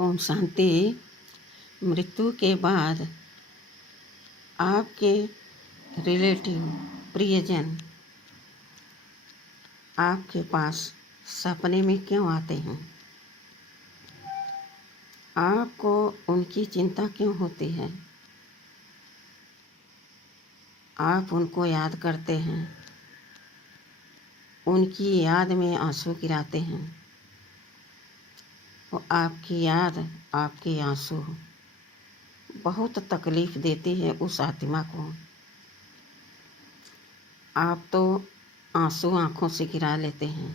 ओम शांति। मृत्यु के बाद आपके रिलेटिव प्रियजन आपके पास सपने में क्यों आते हैं? आपको उनकी चिंता क्यों होती है? आप उनको याद करते हैं, उनकी याद में आंसू गिराते हैं। वो आपकी याद, आपके आंसू बहुत तकलीफ़ देती है उस आत्मा को। आप तो आंसू आँखों से गिरा लेते हैं,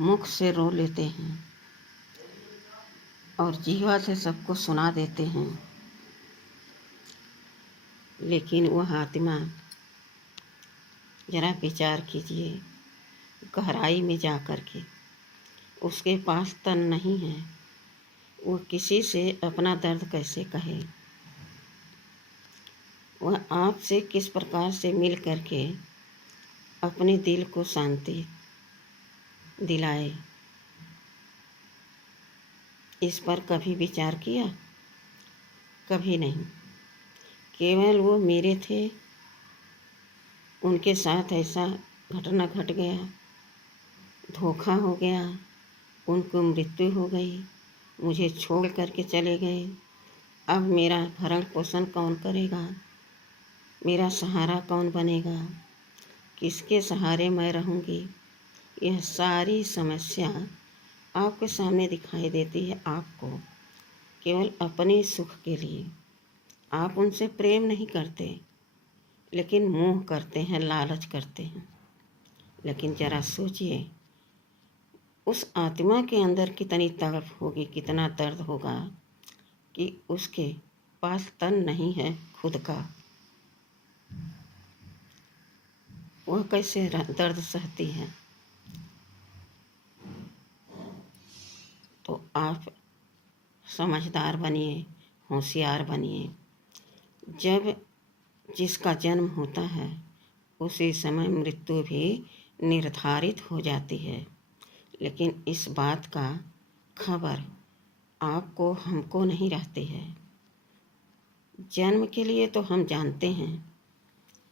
मुख से रो लेते हैं और जीवा से सबको सुना देते हैं, लेकिन वह आत्मा, जरा विचार कीजिए गहराई में जा कर के, उसके पास तन नहीं है, वो किसी से अपना दर्द कैसे कहे? वह आपसे किस प्रकार से मिल कर के अपने दिल को शांति दिलाए? इस पर कभी विचार किया? कभी नहीं। केवल वो मेरे थे, उनके साथ ऐसा घटना घट गया, धोखा हो गया, उनको मृत्यु हो गई, मुझे छोड़ करके चले गए। अब मेरा भरण पोषण कौन करेगा? मेरा सहारा कौन बनेगा? किसके सहारे मैं रहूँगी? यह सारी समस्या आपके सामने दिखाई देती है आपको, केवल अपने सुख के लिए। आप उनसे प्रेम नहीं करते, लेकिन मोह करते हैं, लालच करते हैं। लेकिन जरा सोचिए, उस आत्मा के अंदर कितनी तड़प होगी, कितना दर्द होगा कि उसके पास तन नहीं है खुद का। वह कैसे दर्द सहती है? तो आप समझदार बनिए, होशियार बनिए। जब जिसका जन्म होता है उसी समय मृत्यु भी निर्धारित हो जाती है, लेकिन इस बात का खबर आपको हमको नहीं रहती है। जन्म के लिए तो हम जानते हैं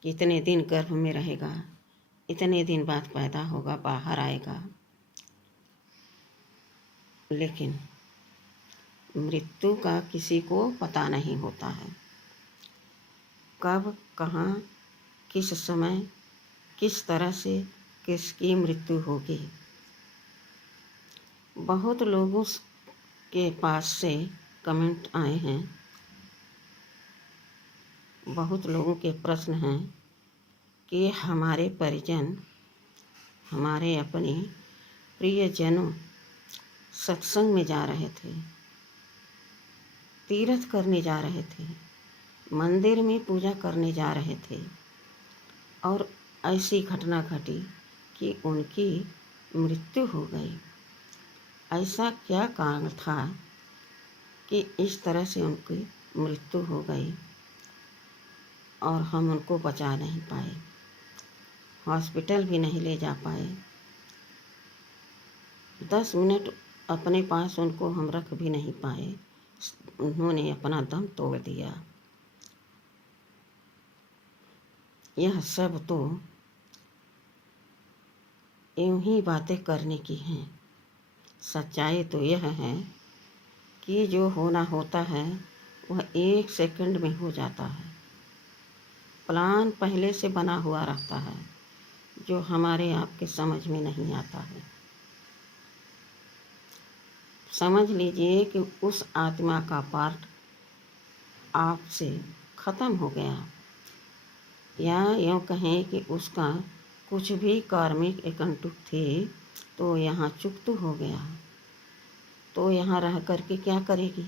कितने दिन गर्भ में रहेगा, इतने दिन बाद पैदा होगा, बाहर आएगा, लेकिन मृत्यु का किसी को पता नहीं होता है। कब, कहाँ, किस समय, किस तरह से किसकी मृत्यु होगी। बहुत लोगों के पास से कमेंट आए हैं, बहुत लोगों के प्रश्न हैं कि हमारे परिजन, हमारे अपने प्रियजनों सत्संग में जा रहे थे, तीर्थ करने जा रहे थे, मंदिर में पूजा करने जा रहे थे, और ऐसी घटना घटी कि उनकी मृत्यु हो गई। ऐसा क्या कारण था कि इस तरह से उनकी मृत्यु हो गई और हम उनको बचा नहीं पाए, हॉस्पिटल भी नहीं ले जा पाए। 10 मिनट अपने पास उनको हम रख भी नहीं पाए, उन्होंने अपना दम तोड़ दिया। यह सब तो यूं ही बातें करने की हैं। सच्चाई तो यह है कि जो होना होता है वह 1 सेकंड में हो जाता है। प्लान पहले से बना हुआ रहता है, जो हमारे आपके समझ में नहीं आता है। समझ लीजिए कि उस आत्मा का पार्ट आपसे ख़त्म हो गया, या यूँ कहें कि उसका कुछ भी कार्मिक एकंटुक थी तो यहाँ चुकतू हो गया, तो यहाँ रह कर के क्या करेगी?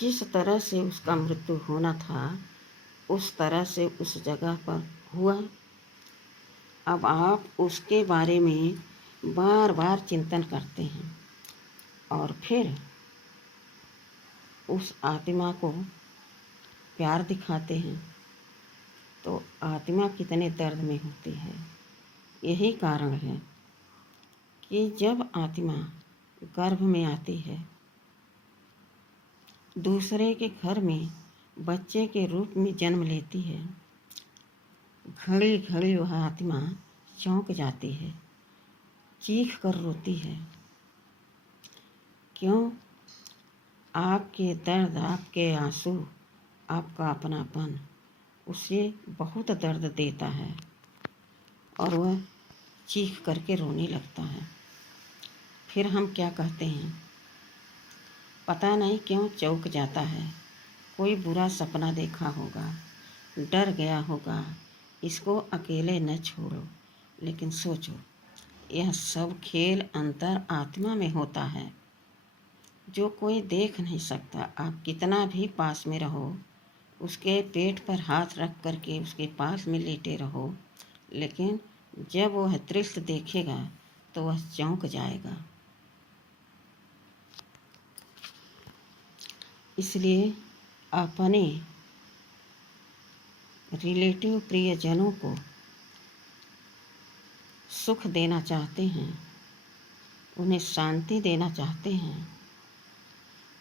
जिस तरह से उसका मृत्यु होना था उस तरह से उस जगह पर हुआ। अब आप उसके बारे में बार बार चिंतन करते हैं और फिर उस आत्मा को प्यार दिखाते हैं, तो आत्मा कितने दर्द में होती है। यही कारण है कि जब आत्मा गर्भ में आती है दूसरे के घर में बच्चे के रूप में जन्म लेती है। घड़ी घड़ी वह आत्मा चौंक जाती है, चीख कर रोती है। क्यों? आपके दर्द, आपके आंसू, आपका अपनापन उसे बहुत दर्द देता है और वह चीख करके रोने लगता है। फिर हम क्या कहते हैं? पता नहीं क्यों चौंक जाता है। कोई बुरा सपना देखा होगा, डर गया होगा, इसको अकेले न छोड़ो। लेकिन सोचो, यह सब खेल अंतर आत्मा में होता है, जो कोई देख नहीं सकता। आप कितना भी पास में रहो, उसके पेट पर हाथ रख करके उसके पास में लेटे रहो, लेकिन जब वह दृश्य देखेगा तो वह चौंक जाएगा। इसलिए अपने रिलेटिव प्रियजनों को सुख देना चाहते हैं, उन्हें शांति देना चाहते हैं,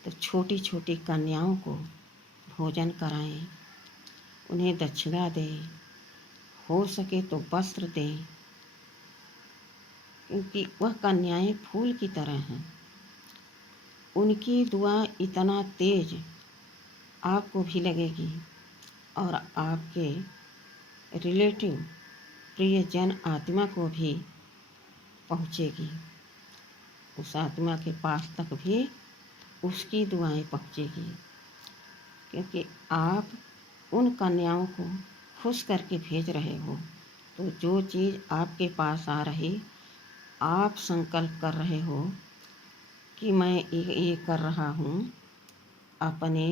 तो छोटी छोटी कन्याओं को भोजन कराएं, उन्हें दक्षिणा दें, हो सके तो वस्त्र दें, क्योंकि वह कन्याएं फूल की तरह हैं। उनकी दुआ इतना तेज आपको भी लगेगी और आपके रिलेटिव प्रियजन आत्मा को भी पहुँचेगी। उस आत्मा के पास तक भी उसकी दुआएं पहुँचेगी, क्योंकि आप उन कन्याओं को खुश करके भेज रहे हो। तो जो चीज़ आपके पास आ रही, आप संकल्प कर रहे हो कि मैं ये कर रहा हूँ अपने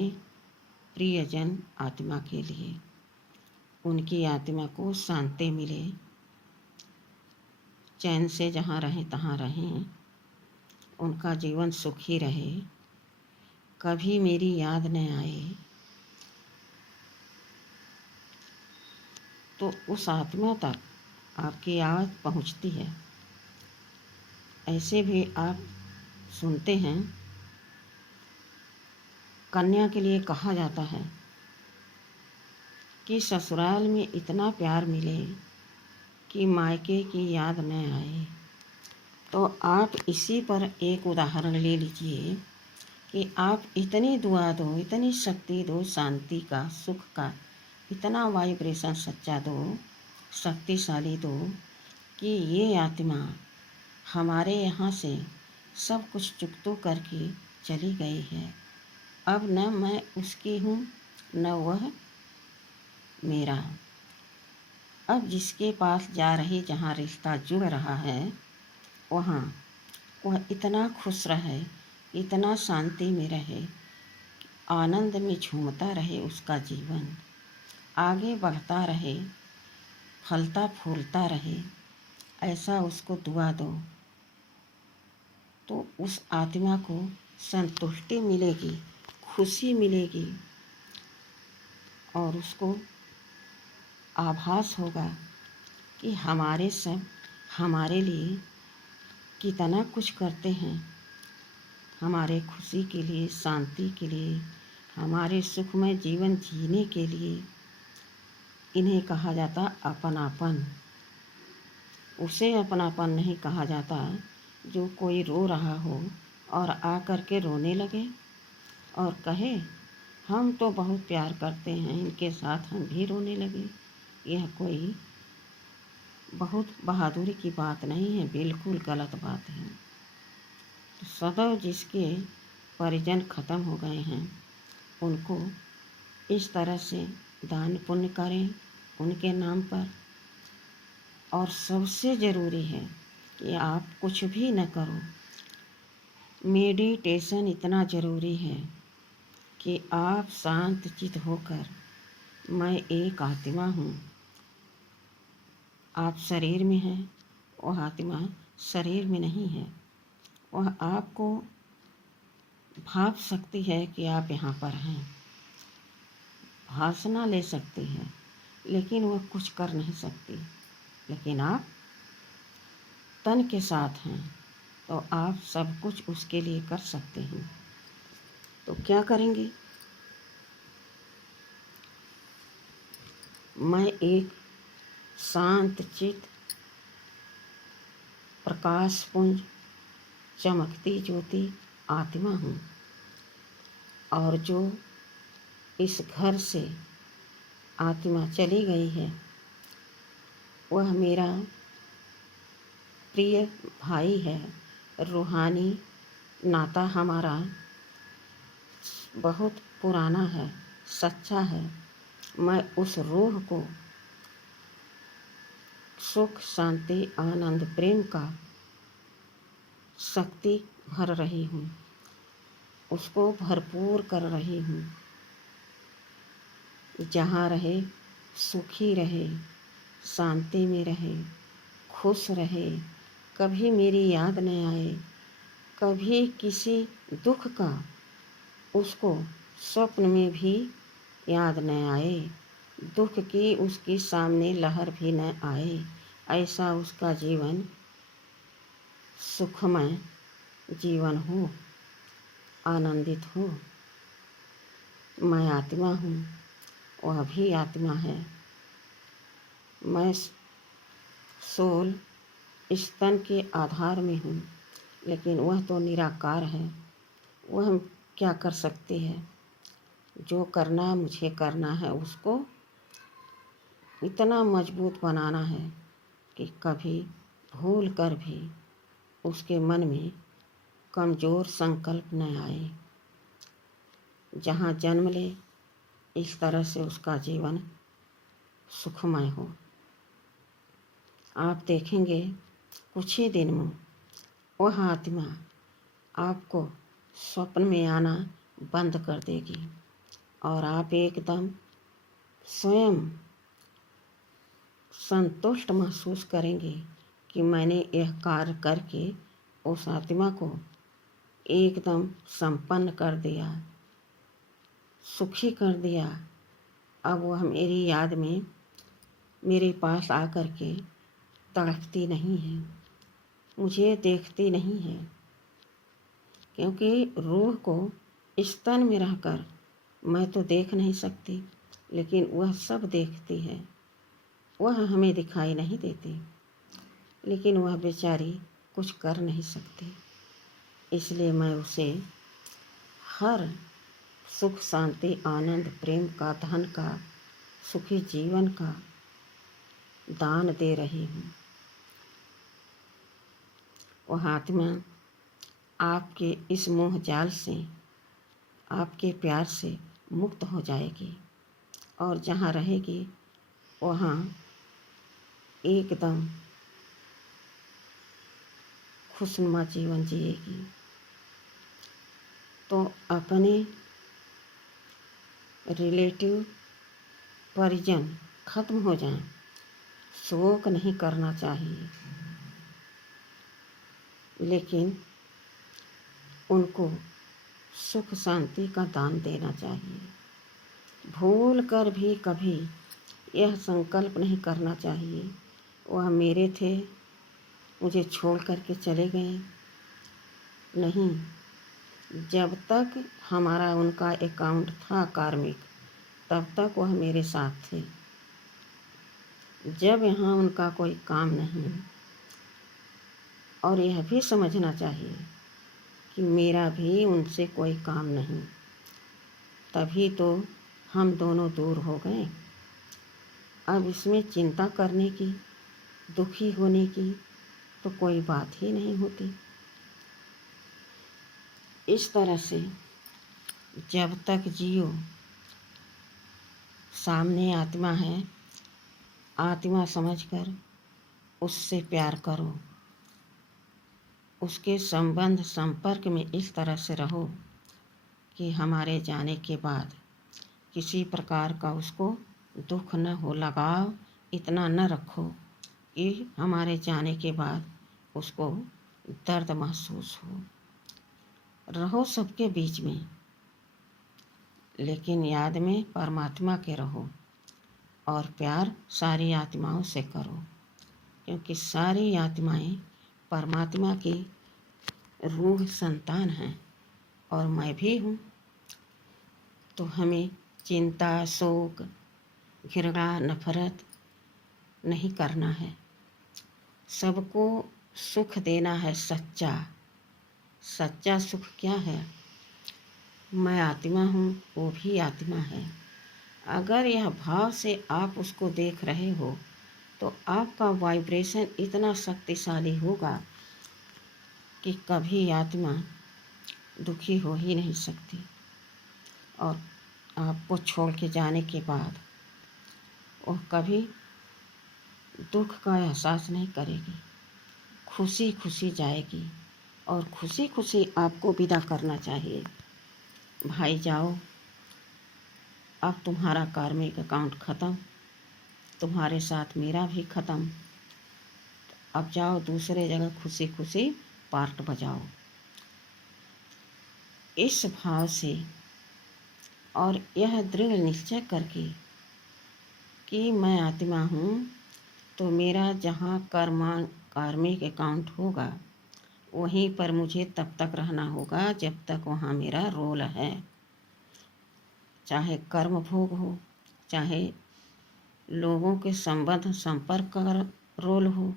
प्रियजन आत्मा के लिए, उनकी आत्मा को शांति मिले, चैन से जहाँ रहें तहाँ रहें, उनका जीवन सुखी रहे, कभी मेरी याद न आए, तो उस आत्मा तक आपकी आवाज़ पहुँचती है। ऐसे भी आप सुनते हैं, कन्या के लिए कहा जाता है कि ससुराल में इतना प्यार मिले कि मायके की याद न आए। तो आप इसी पर एक उदाहरण ले लीजिए कि आप इतनी दुआ दो, इतनी शक्ति दो, शांति का, सुख का, इतना वाइब्रेशन सच्चा दो, शक्तिशाली दो कि ये आत्मा हमारे यहाँ से सब कुछ चुकतो करके चली गई है। अब न मैं उसकी हूँ, न वह मेरा। अब जिसके पास जा रही, जहाँ रिश्ता जुड़ रहा है, वहाँ वह इतना खुश रहे, इतना शांति में रहे, आनंद में झूमता रहे, उसका जीवन आगे बढ़ता रहे, फलता फूलता रहे। ऐसा उसको दुआ दो तो उस आत्मा को संतुष्टि मिलेगी, खुशी मिलेगी और उसको आभास होगा कि हमारे सब हमारे लिए कितना कुछ करते हैं, हमारे खुशी के लिए, शांति के लिए, हमारे सुखमय जीवन जीने के लिए। इन्हें कहा जाता अपनापन। उसे अपनापन नहीं कहा जाता जो कोई रो रहा हो और आकर के रोने लगे और कहे हम तो बहुत प्यार करते हैं, इनके साथ हम भी रोने लगे। यह कोई बहुत बहादुरी की बात नहीं है, बिल्कुल गलत बात है। तो सदैव जिसके परिजन खत्म हो गए हैं, उनको इस तरह से दान पुण्य करें उनके नाम पर। और सबसे ज़रूरी है कि आप कुछ भी न करो, मेडिटेशन इतना ज़रूरी है कि आप शांत चित होकर, मैं एक आत्मा हूँ, आप शरीर में हैं, वह आत्मा शरीर में नहीं है। वह आपको भाप सकती है कि आप यहाँ पर हैं, भाषणा ले सकती है, लेकिन वह कुछ कर नहीं सकती। लेकिन आप तन के साथ हैं तो आप सब कुछ उसके लिए कर सकते हैं। तो क्या करेंगे? मैं एक शांत चित्त, प्रकाश पुंज, चमकती ज्योति आत्मा हूँ, और जो इस घर से आत्मा चली गई है वह मेरा प्रिय भाई है। रूहानी नाता हमारा बहुत पुराना है, सच्चा है। मैं उस रूह को सुख, शांति, आनंद, प्रेम का शक्ति भर रही हूँ, उसको भरपूर कर रही हूँ। जहाँ रहे सुखी रहे, शांति में रहे, खुश रहे, कभी मेरी याद न आए, कभी किसी दुख का उसको स्वप्न में भी याद न आए, दुख की उसके सामने लहर भी न आए। ऐसा उसका जीवन सुखमय जीवन हो, आनंदित हो। मैं आत्मा हूँ, वह भी आत्मा है। मैं सोल स्तन के आधार में हूँ, लेकिन वह तो निराकार है। वह क्या कर सकती है? जो करना मुझे करना है, उसको इतना मजबूत बनाना है कि कभी भूल कर भी उसके मन में कमज़ोर संकल्प न आए। जहाँ जन्म ले इस तरह से उसका जीवन सुखमय हो। आप देखेंगे कुछ ही दिन में वह आत्मा आपको स्वप्न में आना बंद कर देगी और आप एकदम स्वयं संतुष्ट महसूस करेंगे कि मैंने यह कार्य करके उस आत्मा को एकदम संपन्न कर दिया, सुखी कर दिया। अब वह मेरी याद में मेरे पास आकर के तड़पती नहीं है, मुझे देखती नहीं है, क्योंकि रूह को स्तन में रहकर मैं तो देख नहीं सकती, लेकिन वह सब देखती है। वह हमें दिखाई नहीं देती, लेकिन वह बेचारी कुछ कर नहीं सकती। इसलिए मैं उसे हर सुख, शांति, आनंद, प्रेम का, धन का, सुखी जीवन का दान दे रही हूँ। वह आत्मा आपके इस मोह जाल से, आपके प्यार से मुक्त हो जाएगी और जहाँ रहेगी वहाँ एकदम खुशनुमा जीवन जिएगी। तो अपने रिलेटिव परिजन खत्म हो जाएं, शोक नहीं करना चाहिए, लेकिन उनको सुख शांति का दान देना चाहिए। भूल कर भी कभी यह संकल्प नहीं करना चाहिए वह मेरे थे, मुझे छोड़ करके चले गए। नहीं, जब तक हमारा उनका अकाउंट था कार्मिक, तब तक वह मेरे साथ थे। जब यहाँ उनका कोई काम नहीं, और यह भी समझना चाहिए कि मेरा भी उनसे कोई काम नहीं, तभी तो हम दोनों दूर हो गए। अब इसमें चिंता करने की, दुखी होने की तो कोई बात ही नहीं होती। इस तरह से जब तक जियो, सामने आत्मा है, आत्मा समझकर उससे प्यार करो, उसके संबंध संपर्क में इस तरह से रहो कि हमारे जाने के बाद किसी प्रकार का उसको दुख न हो। लगाव इतना न रखो कि हमारे जाने के बाद उसको दर्द महसूस हो। रहो सबके बीच में, लेकिन याद में परमात्मा के रहो और प्यार सारी आत्माओं से करो, क्योंकि सारी आत्माएं परमात्मा की रूह संतान हैं और मैं भी हूँ। तो हमें चिंता, शोक, घृणा, नफरत नहीं करना है। सबको सुख देना है सच्चा। सच्चा सुख क्या है? मैं आत्मा हूँ, वो भी आत्मा है। अगर यह भाव से आप उसको देख रहे हो तो आपका वाइब्रेशन इतना शक्तिशाली होगा कि कभी आत्मा दुखी हो ही नहीं सकती, और आपको छोड़ के जाने के बाद वह कभी दुख का एहसास नहीं करेगी, खुशी खुशी जाएगी। और खुशी खुशी आपको विदा करना चाहिए। भाई जाओ, अब तुम्हारा कार्मिक अकाउंट ख़त्म, तुम्हारे साथ मेरा भी ख़त्म। अब जाओ दूसरे जगह खुशी खुशी पार्ट बजाओ। इस भाव से और यह दृढ़ निश्चय करके कि मैं आत्मा हूँ, तो मेरा जहाँ कार्मिक अकाउंट होगा वहीं पर मुझे तब तक रहना होगा जब तक वहाँ मेरा रोल है। चाहे कर्म भोग हो, चाहे लोगों के संबंध संपर्क का रोल हो,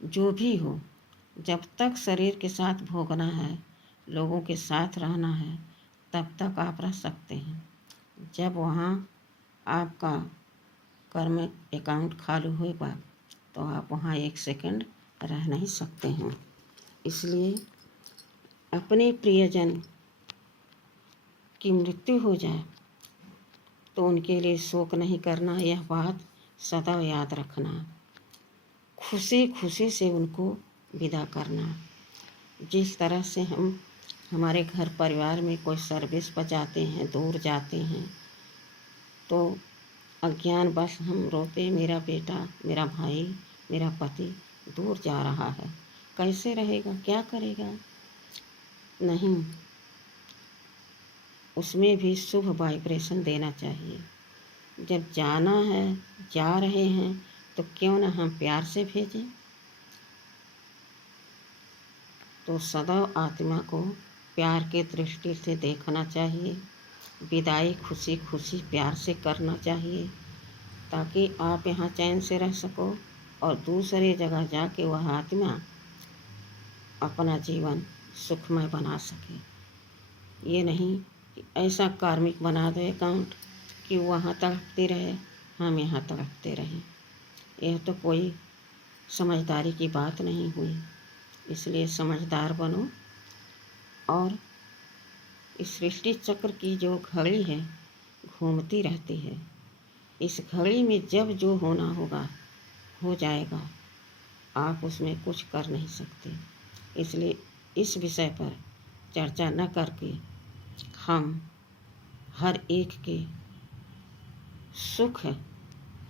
जो भी हो, जब तक शरीर के साथ भोगना है, लोगों के साथ रहना है, तब तक आप रह सकते हैं। जब वहाँ आपका कर्म अकाउंट खाली होगा तो आप वहाँ एक सेकंड रह नहीं सकते हैं। इसलिए अपने प्रियजन की मृत्यु हो जाए तो उनके लिए शोक नहीं करना, यह बात सदा याद रखना। खुशी खुशी से उनको विदा करना। जिस तरह से हम हमारे घर परिवार में कोई सर्विस पर जाते हैं, दूर जाते हैं, तो अज्ञानवश हम रोते, मेरा बेटा, मेरा भाई, मेरा पति दूर जा रहा है, कैसे रहेगा, क्या करेगा। नहीं, उसमें भी शुभ वाइब्रेशन देना चाहिए। जब जाना है, जा रहे हैं, तो क्यों ना हम प्यार से भेजें। तो सदैव आत्मा को प्यार की दृष्टि से देखना चाहिए। विदाई खुशी खुशी प्यार से करना चाहिए, ताकि आप यहाँ चैन से रह सको और दूसरी जगह जाके वह आत्मा अपना जीवन सुखमय बना सके। ये नहीं कि ऐसा कार्मिक बना दो अकाउंट कि वहाँ तड़पते रहे, हम यहाँ तड़पते रहें। यह तो कोई समझदारी की बात नहीं हुई। इसलिए समझदार बनो और इस सृष्टि चक्र की जो घड़ी है घूमती रहती है। इस घड़ी में जब जो होना होगा हो जाएगा, आप उसमें कुछ कर नहीं सकते। इसलिए इस विषय पर चर्चा न करके हम हर एक के सुख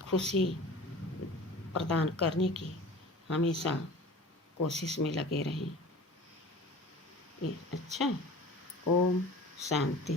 खुशी प्रदान करने की हमेशा कोशिश में लगे रहें। ये अच्छा। ओम शांति।